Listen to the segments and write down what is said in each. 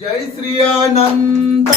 जय श्री अनंत।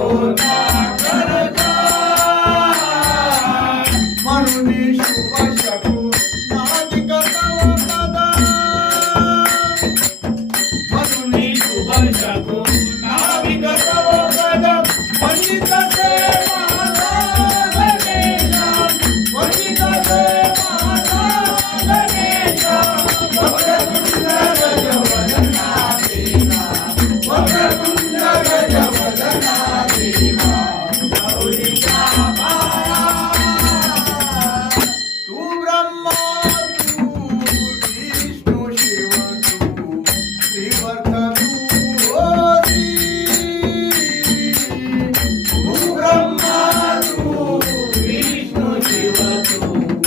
होता करता Thank.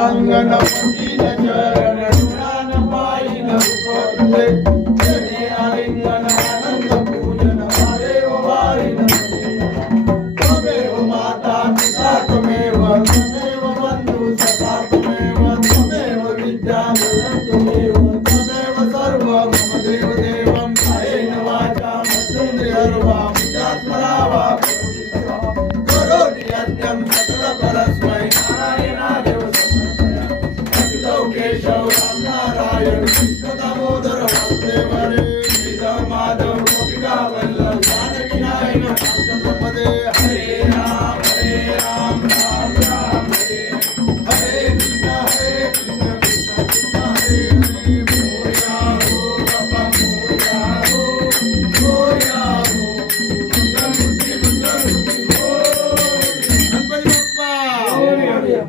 రంగన